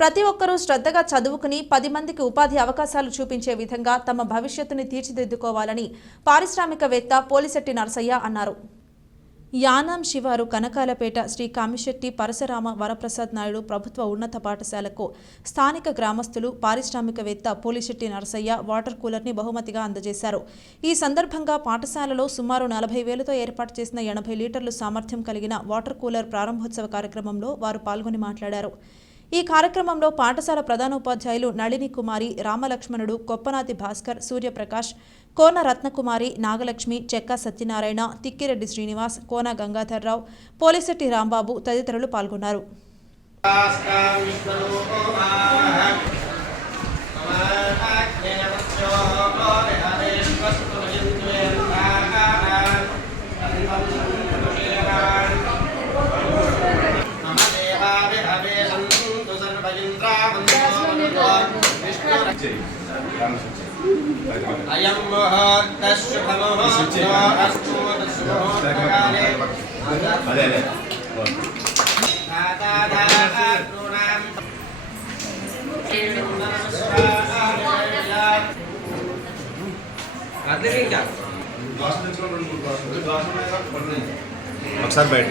ప్రతి ఒక్కరూ శ్రద్ధగా చదువుకుని పది మందికి ఉపాధి అవకాశాలు చూపించే విధంగా తమ భవిష్యత్తుని తీర్చిదిద్దుకోవాలని పారిశ్రామికవేత్త పోలిశెట్టి నరసయ్య అన్నారు. యానాం శివారు కనకాలపేట శ్రీ కామిశెట్టి పరశురామ వరప్రసాద్ నాయుడు ప్రభుత్వ ఉన్నత పాఠశాలకు స్థానిక గ్రామస్తులు పారిశ్రామికవేత్త పోలిశెట్టి నరసయ్య వాటర్ కూలర్ని బహుమతిగా అందజేశారు. ఈ సందర్భంగా పాఠశాలలో సుమారు నలభై వేలతో ఏర్పాటు చేసిన ఎనభై లీటర్లు సామర్థ్యం కలిగిన వాటర్ కూలర్ ప్రారంభోత్సవ కార్యక్రమంలో వారు పాల్గొని మాట్లాడారు. ఈ కార్యక్రమంలో పాఠశాల ప్రధానోపాధ్యాయులు నళిని కుమారి రామలక్ష్మణుడు కొప్పనాతి భాస్కర్ సూర్యప్రకాష్ కోన రత్నకుమారి నాగలక్ష్మి చెక్క సత్యనారాయణ తిక్కిరెడ్డి శ్రీనివాస్ కోన గంగాధర్రావు పోలిశెట్టి రాంబాబు తదితరులు పాల్గొన్నారు. అయం ముహూర్త శుభముహూర్తో శుభముహూర్తకాలే అదే అదే దాతాదాతృణాం ఒకసారి బయట.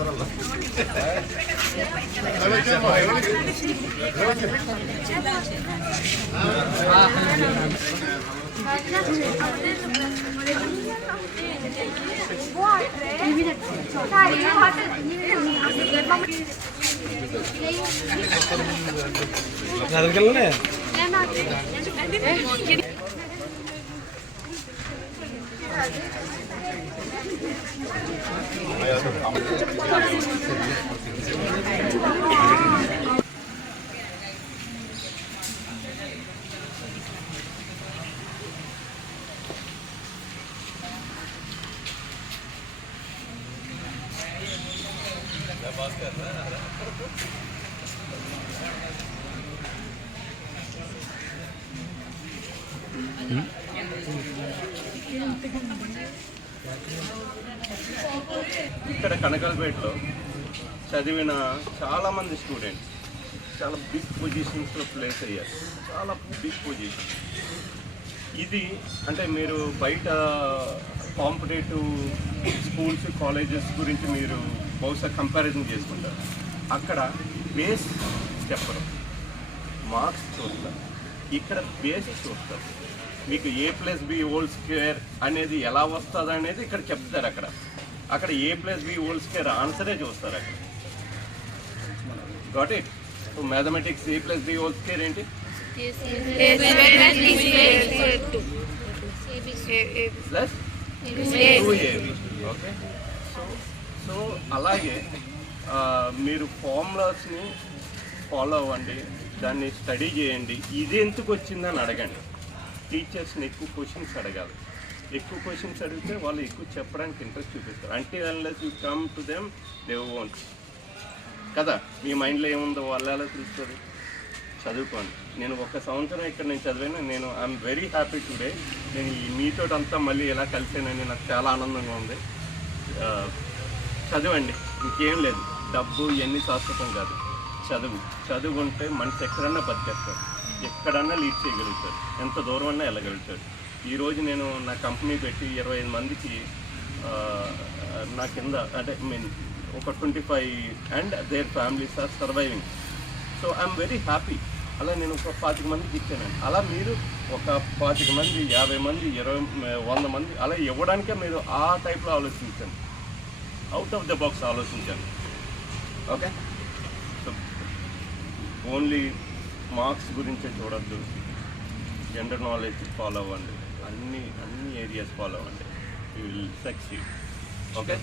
లో. ఆ, పట్టుకోండి ఏదో రా. సార్ సార్ సార్ ఇక బ్యాన్ మేడం అదరికెళ్ళలే ఇక్కడ కనకలపేటలో చదివిన చాలామంది స్టూడెంట్స్ చాలా బిగ్ పొజిషన్స్లో ప్లేస్ అయ్యారు. చాలా బిగ్ పొజిషన్ ఇది అంటే మీరు బయట కాంపిటేటివ్ స్కూల్స్ కాలేజెస్ గురించి మీరు బహుశా కంపారిజన్ చేసుకుంటారు అక్కడ బేస్ చెప్పరు మార్క్స్ చూస్తారు ఇక్కడ బేస్ చూస్తారు మీకు A plus B whole square అనేది ఎలా వస్తుంది అనేది ఇక్కడ చెప్తారు అక్కడ అక్కడ A plus B whole square ఆన్సరే చూస్తారు అక్కడ got it so mathematics A plus B whole square ఏంటి ప్లస్ ఓకే సో సో అలాగే మీరు ఫార్ములాస్ని ఫాలో అవ్వండి దాన్ని స్టడీ చేయండి. ఇది ఎందుకు వచ్చిందని అడగండి. టీచర్స్ని ఎక్కువ క్వశ్చన్స్ అడగాలి. ఎక్కువ క్వశ్చన్స్ అడిగితే వాళ్ళు ఎక్కువ చెప్పడానికి ఇంట్రెస్ట్ చూపిస్తారు. అంటే unless you come to them they won't కదా మీ మైండ్లో ఏముందో వాళ్ళు ఎలా తెలుస్తుంది చదువుకోండి. నేను ఒక సంవత్సరం ఇక్కడ నేను చదివాను. నేను ఐఎమ్ వెరీ హ్యాపీ టుడే నేను ఈ మీతో అంతా మళ్ళీ ఎలా కలిసానని నాకు చాలా ఆనందంగా ఉంది. చదవండి. ఇంకేం లేదు. డబ్బు ఇవన్నీ శాశ్వతం కాదు. చదువు. చదువు ఉంటే మనిషి ఎక్కడన్నా బతికేస్తాడు. ఎక్కడన్నా లీడ్ చేయగలుగుతాడు. ఎంత దూరం అన్నా వెళ్ళగలుగుతాడు ఈరోజు నేను నా కంపెనీ పెట్టి ఇరవై ఐదు మందికి నా కింద అంటే మీన్ ఒక twenty five and their families are surviving. So I'm very happy. అలా నేను ఒక పాతిక మందికి ఇచ్చానండి. అలా మీరు ఒక పాతిక మంది యాభై మంది ఇరవై వంద మంది అలా ఇవ్వడానికే మీరు ఆ టైప్లో ఆలోచించండి. అవుట్ ఆఫ్ ద బాక్స్ ఆలోచించాలి ఓకే సో ఓన్లీ మార్క్స్ గురించే చూడద్దు. జనరల్ నాలెడ్జ్ ఫాలో అవ్వండి. అన్ని అన్ని ఏరియాస్ ఫాలో అవ్వండి. You will succeed okay